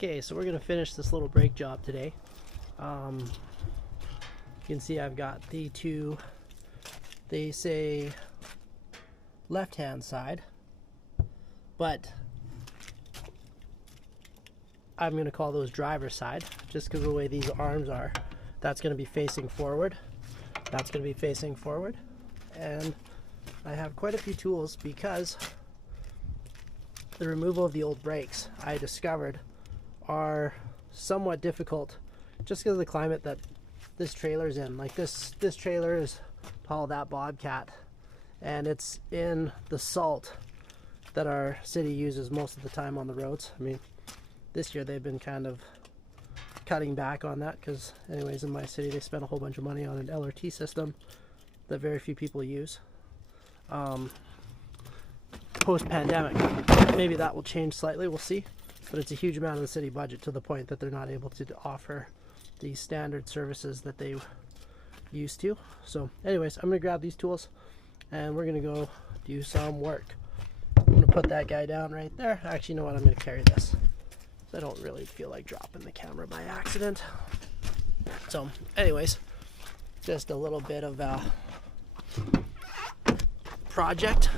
Okay, so we're gonna finish this little brake job today. You can see I've got the two, they say left hand side, but I'm gonna call those driver side just because of the way these arms are. That's gonna be facing forward, that's gonna be facing forward, and I have quite a few tools because the removal of the old brakes I discovered are somewhat difficult just because of the climate that this trailer's in. Like this trailer is tall, that Bobcat, and it's in the salt that our city uses most of the time on the roads. I mean, this year they've been kind of cutting back on that because anyways, in my city they spent a whole bunch of money on an LRT system that very few people use. Post-pandemic, maybe that will change slightly, we'll see. But it's a huge amount of the city budget to the point that they're not able to offer the standard services that they used to. So anyways, I'm gonna grab these tools and we're gonna go do some work. I'm gonna put that guy down right there. Actually, you know what, I'm gonna carry this. I don't really feel like dropping the camera by accident. So anyways, just a little bit of a project.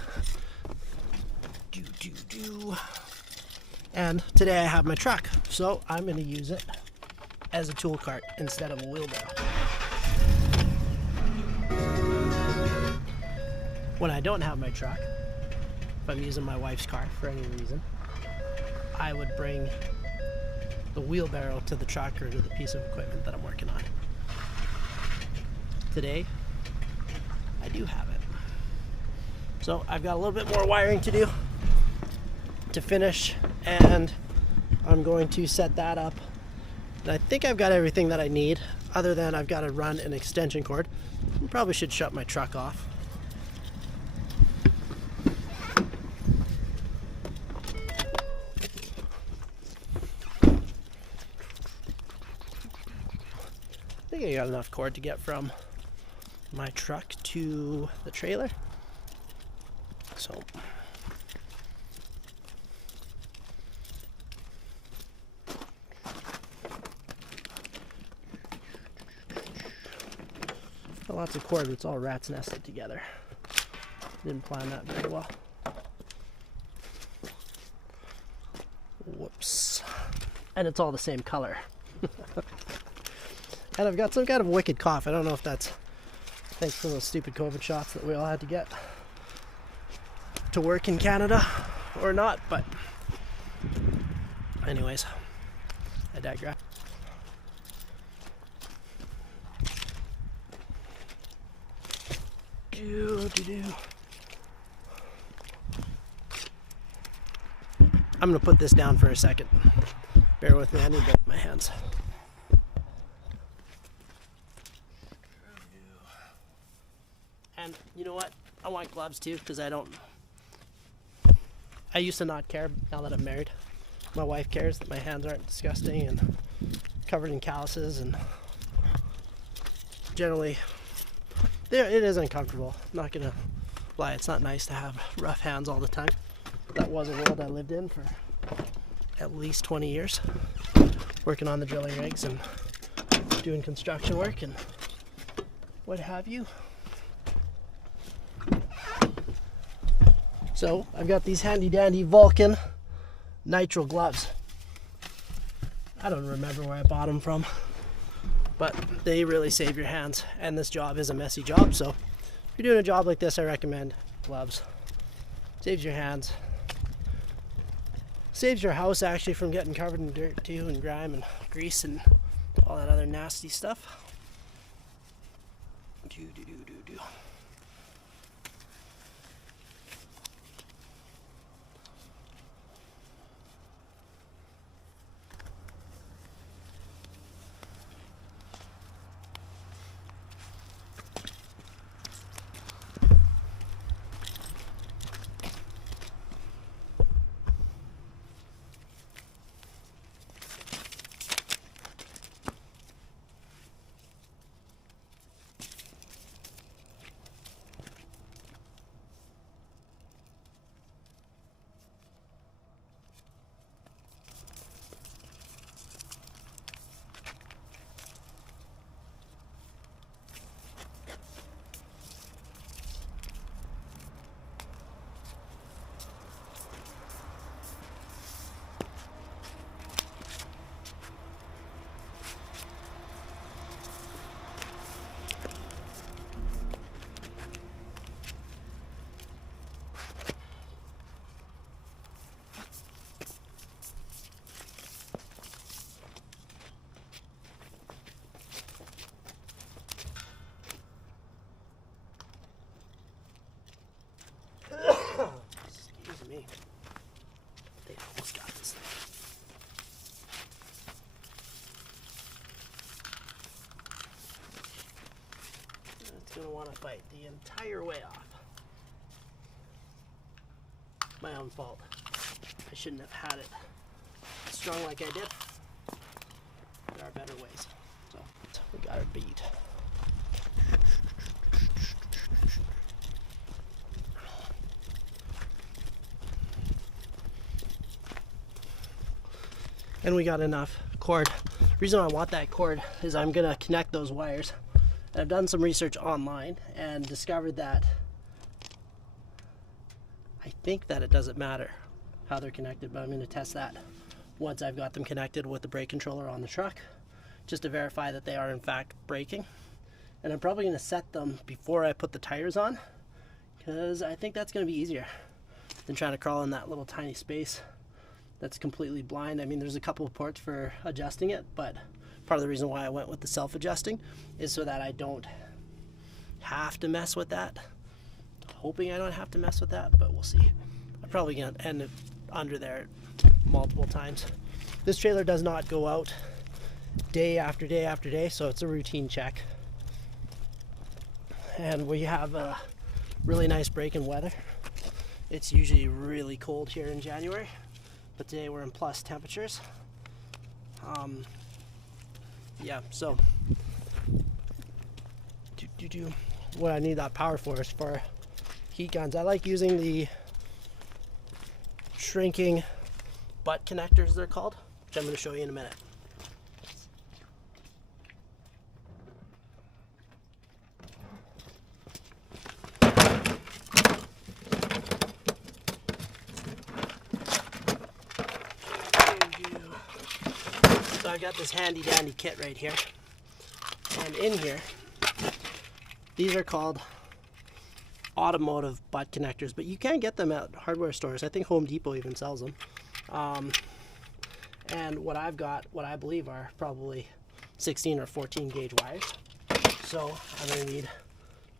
And today I have my truck, so I'm going to use it as a tool cart instead of a wheelbarrow. When I don't have my truck, if I'm using my wife's car for any reason, I would bring the wheelbarrow to the truck or to the piece of equipment that I'm working on. Today, I do have it. So I've got a little bit more wiring to do to finish, and I'm going to set that up. And I think I've got everything that I need, other than I've got to run an extension cord. I probably should shut my truck off. I think I got enough cord to get from my truck to the trailer. So lots of cord, but it's all rat's nested together. Didn't plan that very well. Whoops. And it's all the same color. And I've got some kind of wicked cough. I don't know if that's thanks to those stupid COVID shots that we all had to get to work in Canada or not, but anyways, I digress. I'm gonna put this down for a second. Bear with me, I need both my hands. And you know what? I want gloves too, because I used to not care. Now that I'm married, my wife cares that my hands aren't disgusting and covered in calluses, and generally it is uncomfortable. I'm not gonna lie, it's not nice to have rough hands all the time. That was a world I lived in for at least 20 years, working on the drilling rigs and doing construction work and what have you. So I've got these handy dandy Vulcan nitrile gloves. I don't remember where I bought them from, but they really save your hands, and this job is a messy job, so if you're doing a job like this, I recommend gloves. Saves your hands. Saves your house actually from getting covered in dirt too, and grime and grease and all that other nasty stuff. going to want to fight the entire way off. My own fault. I shouldn't have had it strung like I did. There are better ways. So we got our bead. And we got enough cord. The reason I want that cord is I'm gonna connect those wires. And I've done some research online and discovered that I think that it doesn't matter how they're connected, but I'm gonna test that once I've got them connected with the brake controller on the truck, just to verify that they are in fact braking. And I'm probably gonna set them before I put the tires on, because I think that's gonna be easier than trying to crawl in that little tiny space that's completely blind. I mean, there's a couple of ports for adjusting it, but part of the reason why I went with the self-adjusting is so that I don't have to mess with that. Hoping I don't have to mess with that, but we'll see. I'm probably gonna end it under there multiple times. This trailer does not go out day after day after day, so it's a routine check. And we have a really nice break in weather. It's usually really cold here in January, but today we're in plus temperatures. Yeah, so what I need that power for is for heat guns. I like using the shrinking butt connectors, they're called, which I'm going to show you in a minute. So I got this handy dandy kit right here, and in here these are called automotive butt connectors, but you can get them at hardware stores. I think Home Depot even sells them. And what I've got, what I believe are probably 16 or 14 gauge wires. So I'm going to need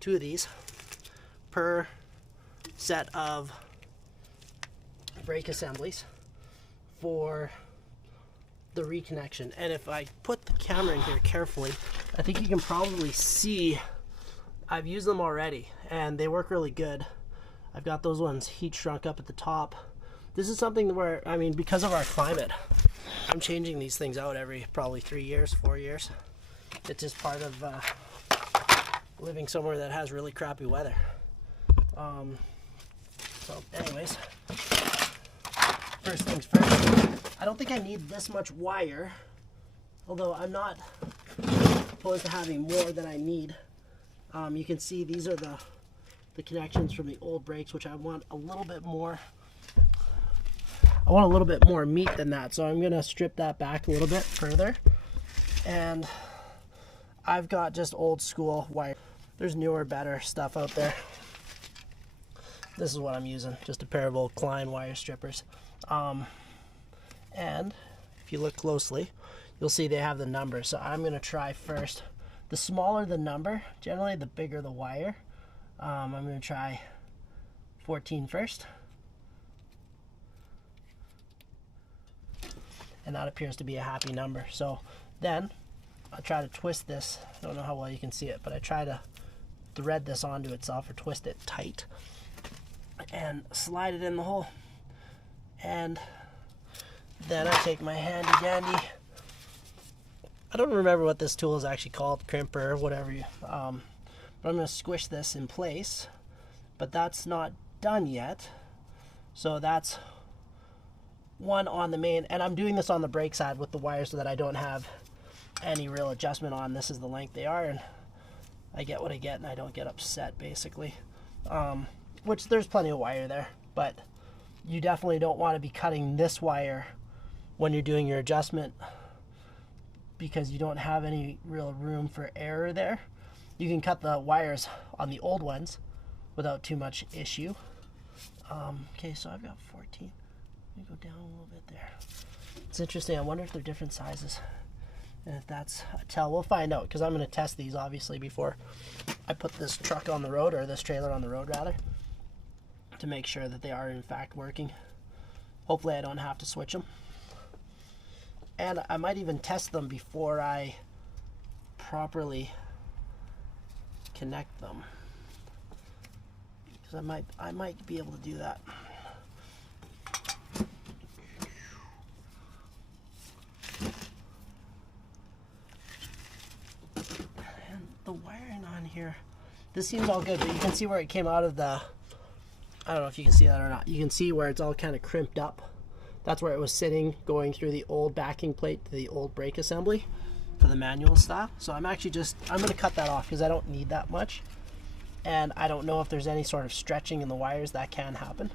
2 of these per set of brake assemblies for the reconnection. And if I put the camera in here carefully, I think you can probably see I've used them already and they work really good. I've got those ones heat shrunk up at the top. This is something where, I mean, because of our climate, I'm changing these things out every probably 3 years, 4 years. It's just part of living somewhere that has really crappy weather. So anyways, first things first, I don't think I need this much wire, although I'm not opposed to having more than I need. You can see these are the connections from the old brakes, which I want a little bit more. I want a little bit more meat than that, so I'm gonna strip that back a little bit further. And I've got just old school wire. There's newer, better stuff out there. This is what I'm using, just a pair of old Klein wire strippers. And if you look closely, you'll see they have the numbers. So I'm gonna try first. The smaller the number, generally the bigger the wire. I'm gonna try 14 first. And that appears to be a happy number. So then I try to twist this. I don't know how well you can see it, but I try to thread this onto itself or twist it tight and slide it in the hole. And then I take my handy dandy, I don't remember what this tool is actually called, crimper or whatever you, but I'm going to squish this in place, but that's not done yet. So that's one on the main, and I'm doing this on the brake side with the wires so that I don't have any real adjustment on. This is the length they are, and I get what I get and I don't get upset basically. Which there's plenty of wire there, but you definitely don't want to be cutting this wire when you're doing your adjustment, because you don't have any real room for error there. You can cut the wires on the old ones without too much issue. Okay, so I've got 14. Let me go down a little bit there. It's interesting. I wonder if they're different sizes, and if that's a tell. We'll find out, because I'm going to test these obviously before I put this truck on the road, or this trailer on the road rather, to make sure that they are in fact working. Hopefully I don't have to switch them. And I might even test them before I properly connect them, because I might be able to do that. And the wiring on here, this seems all good, but you can see where it came out of the, I don't know if you can see that or not. You can see where it's all kind of crimped up. That's where it was sitting, going through the old backing plate to the old brake assembly for the manual style. So I'm actually I'm going to cut that off because I don't need that much. And I don't know if there's any sort of stretching in the wires that can happen.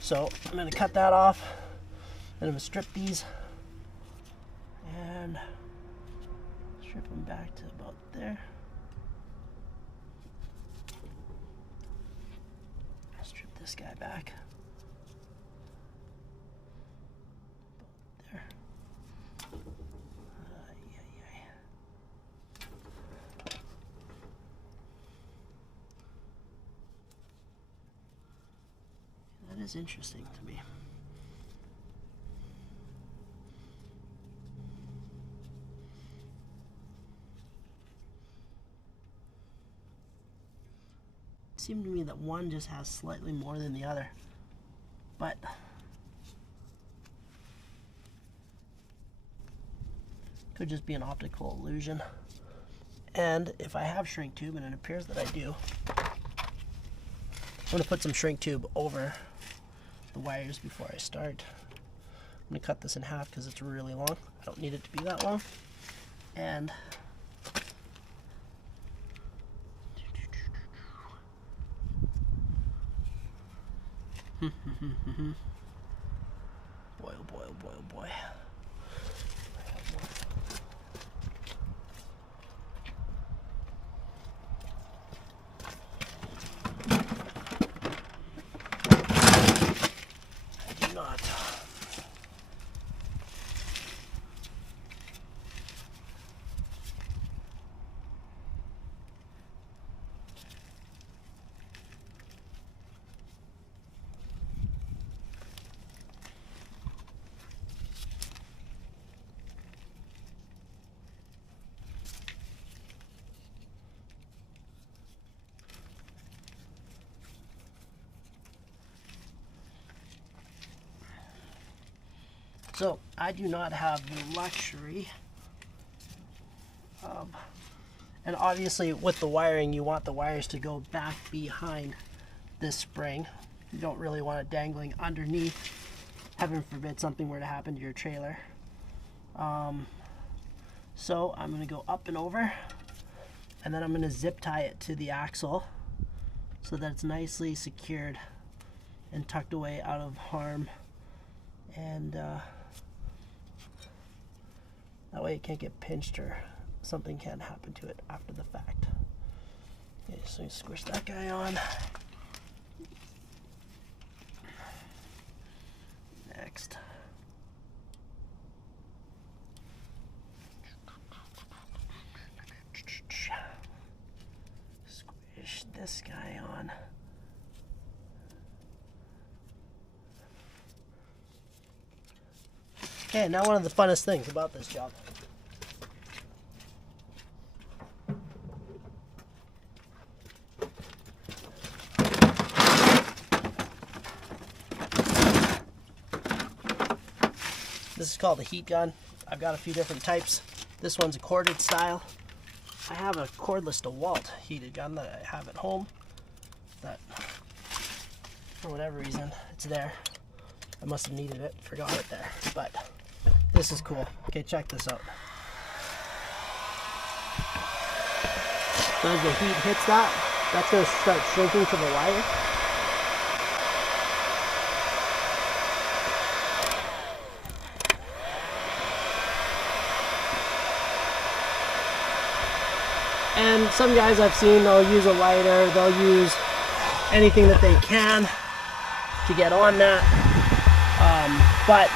So I'm going to cut that off. And I'm going to strip these and strip them back to about there. Strip this guy back. That is interesting to me. It seemed to me that one just has slightly more than the other, but could just be an optical illusion. And if I have shrink tube, and it appears that I do, I'm going to put some shrink tube over the wires before I start. I'm going to cut this in half because it's really long. I don't need it to be that long. And boy, oh boy, oh boy, oh boy. So I do not have the luxury of, and obviously with the wiring, you want the wires to go back behind this spring. You don't really want it dangling underneath. Heaven forbid something were to happen to your trailer. So I'm going to go up and over, and then I'm going to zip tie it to the axle so that it's nicely secured and tucked away out of harm. And that way it can't get pinched or something can happen to it after the fact. Okay, so you squish that guy on. Next. Squish this guy on. Okay, now one of the funnest things about this job. This is called a heat gun. I've got a few different types. This one's a corded style. I have a cordless DeWalt heated gun that I have at home that, for whatever reason, it's there. I must have needed it, forgot it there, but this is cool. Okay, check this out. So as the heat hits that, that's going to start shrinking to the wire. And some guys I've seen, they'll use a lighter, they'll use anything that they can to get on that. But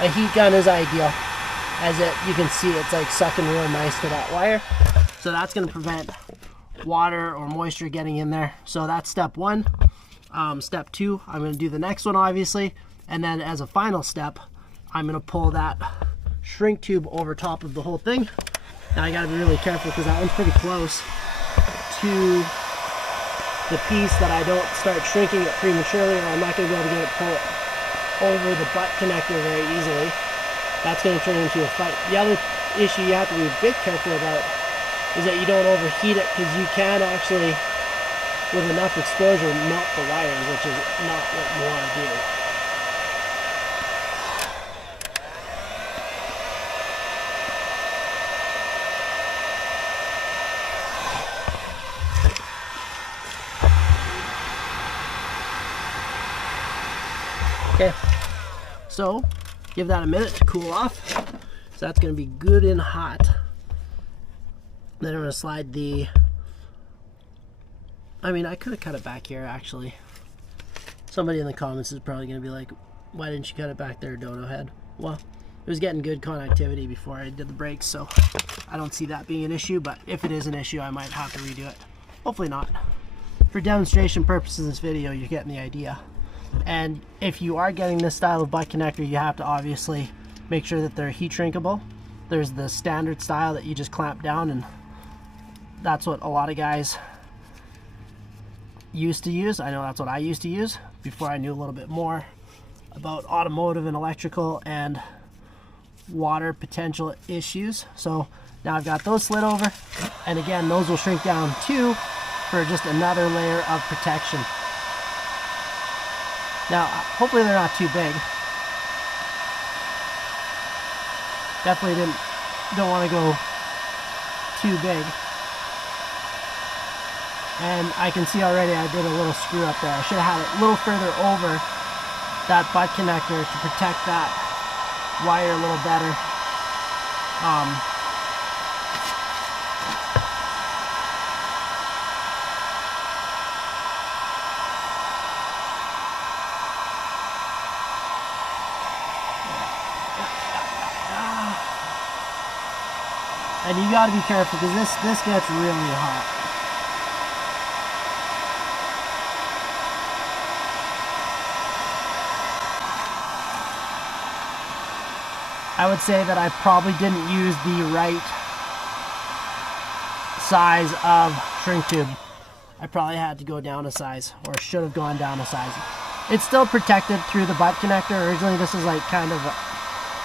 a heat gun is ideal, as you can see, it's like sucking real nice to that wire. So that's going to prevent water or moisture getting in there. So that's step one. Step two, I'm going to do the next one, obviously. And then as a final step, I'm going to pull that shrink tube over top of the whole thing. Now I got to be really careful because that one's pretty close to the piece that I don't start shrinking it prematurely, or I'm not going to be able to get it pull it over the butt connector very easily. That's going to turn into a fight. The other issue you have to be a bit careful about is that you don't overheat it, because you can actually, with enough exposure, melt the wires, which is not what you want to do. Okay, so give that a minute to cool off. So that's going to be good and hot. Then I'm going to slide the, I mean, I could have cut it back here actually. Somebody in the comments is probably going to be like, why didn't you cut it back there, Dodo Head? Well, it was getting good connectivity before I did the brakes, so I don't see that being an issue, but if it is an issue, I might have to redo it. Hopefully not. For demonstration purposes in this video, you're getting the idea. And if you are getting this style of butt connector, you have to obviously make sure that they're heat shrinkable. There's the standard style that you just clamp down, and that's what a lot of guys used to use. I know that's what I used to use before I knew a little bit more about automotive and electrical and water potential issues. So now I've got those slid over, and again, those will shrink down too for just another layer of protection. Now, hopefully they're not too big. Definitely don't want to go too big. And I can see already I did a little screw up there. I should have had it a little further over that butt connector to protect that wire a little better. And you got to be careful, because this gets really hot. I would say that I probably didn't use the right size of shrink tube. I probably had to go down a size, or should have gone down a size. It's still protected through the butt connector. Originally this is like kind of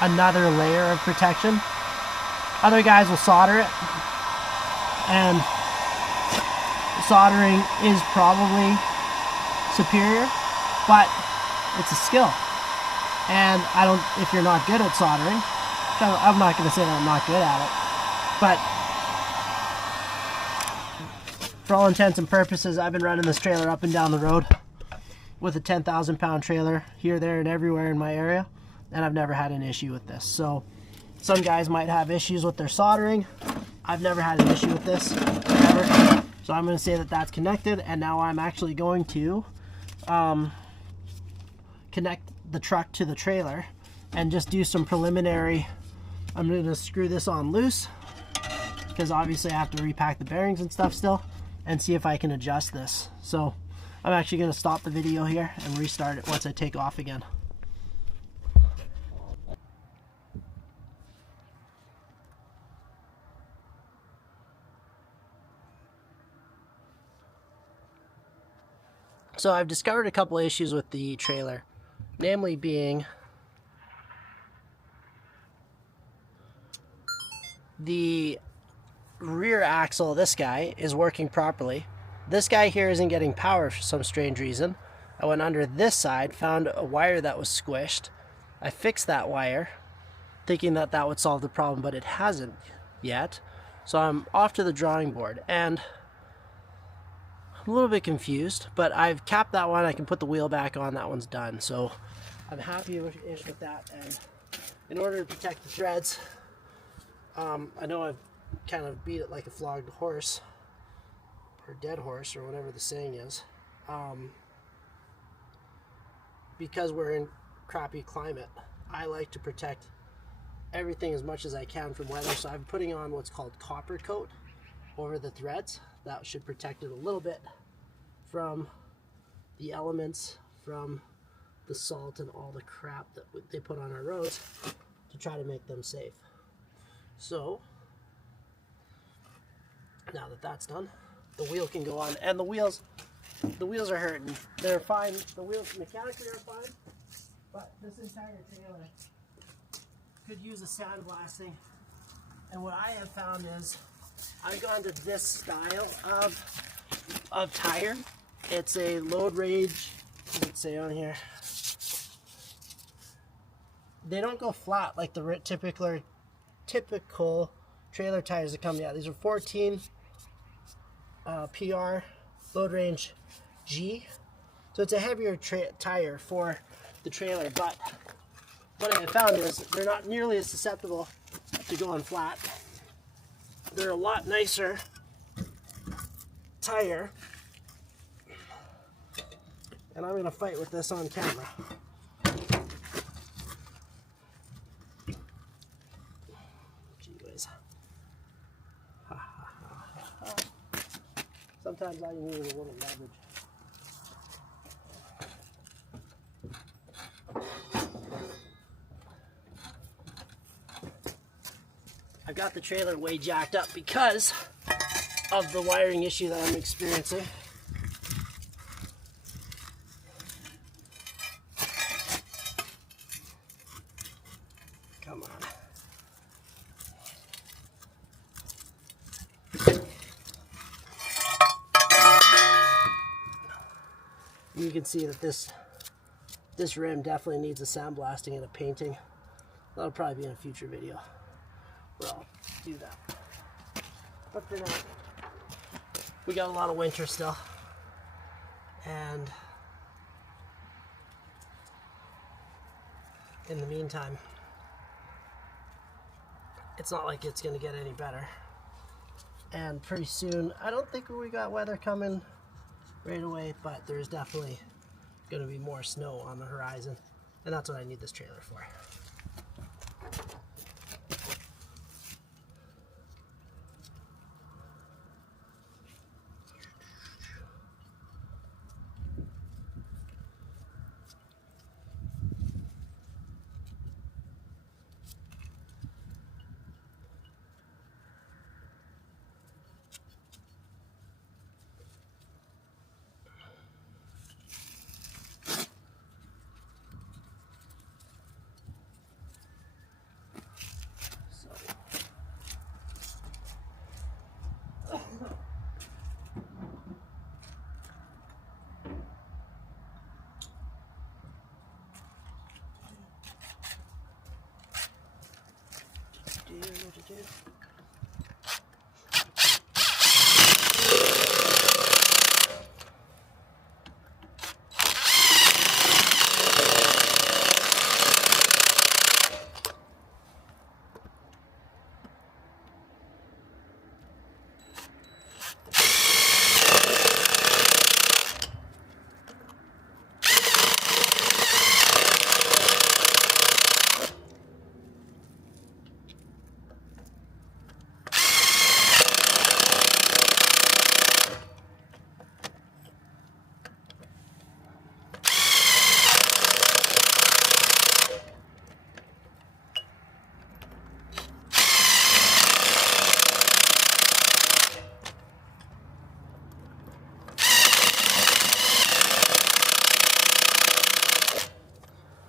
another layer of protection. Other guys will solder it, and soldering is probably superior, but it's a skill. And if you're not good at soldering, I'm not going to say that I'm not good at it, but for all intents and purposes, I've been running this trailer up and down the road with a 10,000 pound trailer here, there, and everywhere in my area, and I've never had an issue with this. So some guys might have issues with their soldering. I've never had an issue with this, ever. So I'm going to say that that's connected, and now I'm actually going to connect the truck to the trailer and just do some preliminary. I'm going to screw this on loose, because obviously I have to repack the bearings and stuff still, and see if I can adjust this. So I'm actually going to stop the video here and restart it once I take off again. So I've discovered a couple issues with the trailer, namely being the rear axle of this guy is working properly. This guy here isn't getting power for some strange reason. I went under this side, found a wire that was squished. I fixed that wire, thinking that that would solve the problem, but it hasn't yet. So I'm off to the drawing board, and I'm a little bit confused, but I've capped that one. I can put the wheel back on. That one's done. So I'm happy with that. And in order to protect the threads, I know I've kind of beat it like a flogged horse, or dead horse, or whatever the saying is, because we're in crappy climate. I like to protect everything as much as I can from weather, so I'm putting on what's called copper coat over the threads. That should protect it a little bit from the elements, from the salt and all the crap that they put on our roads, to try to make them safe. So now that that's done, the wheel can go on. And the wheels are hurting. They're fine. The wheels mechanically are fine, but this entire trailer could use a sandblasting. And what I have found is I've gone to this style of tire. It's a load rage. What does it say on here? They don't go flat like the typical trailer tires that come out. These are 14 PR load range G. So it's a heavier tire for the trailer, but what I have found is they're not nearly as susceptible to going flat. They're a lot nicer tire. And I'm going to fight with this on camera. Gee whiz. Sometimes I need a little leverage. I've got the trailer way jacked up because of the wiring issue that I'm experiencing. Come on. You can see that this rim definitely needs a sandblasting and a painting. That'll probably be in a future video where I'll do that. But for now, we got a lot of winter still, and in the meantime, it's not like it's going to get any better. And pretty soon, I don't think we got weather coming right away, but there's definitely going to be more snow on the horizon, and that's what I need this trailer for.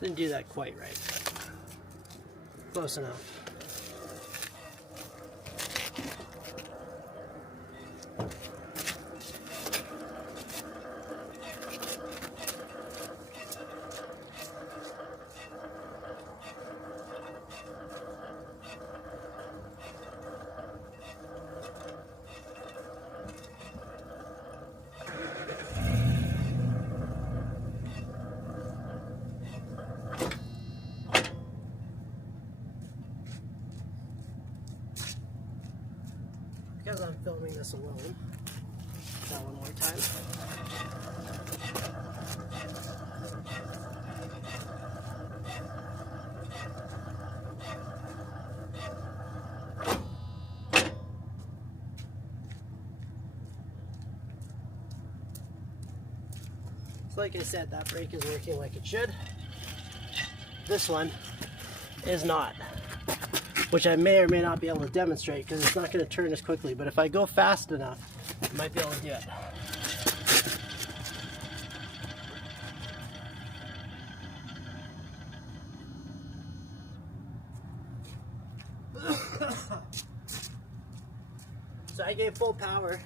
Didn't do that quite right. Close enough. Because I'm filming this alone, that one more time. So like I said, that brake is working like it should. This one is not, which I may or may not be able to demonstrate because it's not going to turn as quickly. But if I go fast enough, Might be able to do it. So I gave full power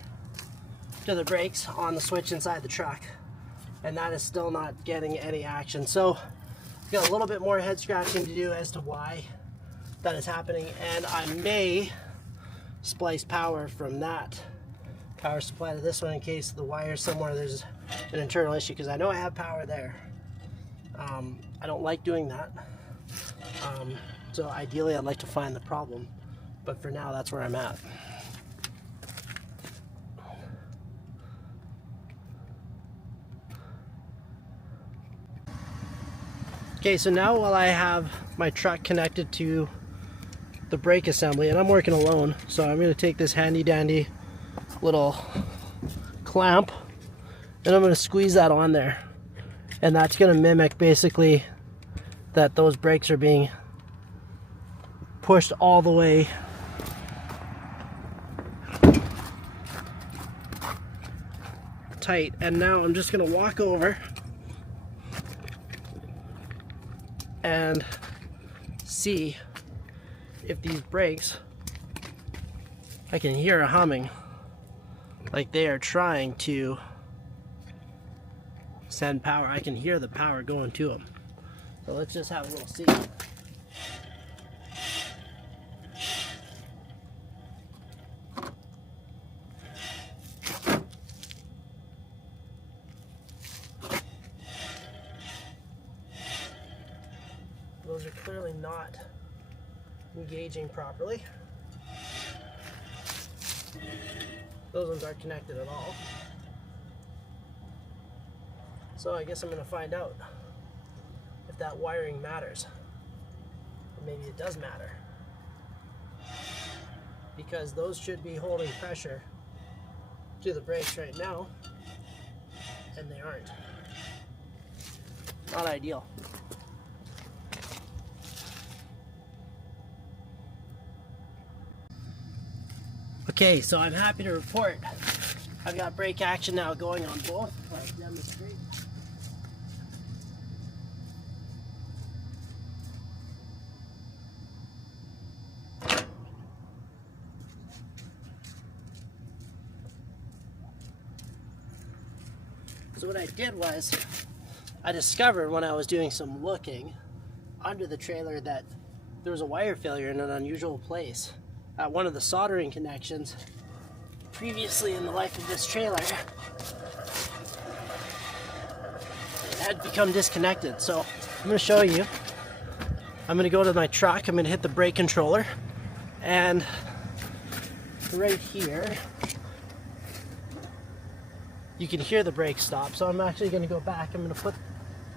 to the brakes on the switch inside the truck, and that is still not getting any action. So got a little bit more head scratching to do as to why that is happening, and I may splice power from that power supply to this one in case the wire somewhere there's an internal issue, because I know I have power there. I don't like doing that. So ideally I'd like to find the problem, but for now that's where I'm at. Okay, so now while I have my truck connected to the brake assembly, and I'm working alone, so I'm going to take this handy dandy little clamp and I'm going to squeeze that on there, and that's going to mimic basically that those brakes are being pushed all the way tight. And now I'm just going to walk over and see if these brakes, I can hear a humming, like they are trying to send power. I can hear the power going to them. So let's just have a little see. Those are clearly not engaging properly. Those ones aren't connected at all. So I guess I'm going to find out if that wiring matters. Or maybe it does matter, because those should be holding pressure to the brakes right now, and they aren't. Not ideal. Okay, so I'm happy to report I've got brake action now going on both. Let's demonstrate. So what I did was, I discovered when I was doing some looking under the trailer that there was a wire failure in an unusual place at one of the soldering connections previously in the life of this trailer. It had become disconnected. So I'm going to show you. I'm going to go to my truck, I'm going to hit the brake controller, and right here you can hear the brake stop. So I'm actually going to go back, I'm going to put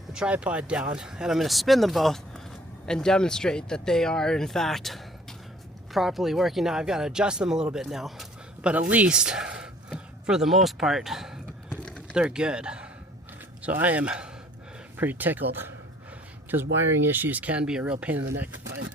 the tripod down, and I'm going to spin them both and demonstrate that they are in fact properly working. Now I've got to adjust them a little bit now, but at least for the most part they're good. So I am pretty tickled, because wiring issues can be a real pain in the neck to find.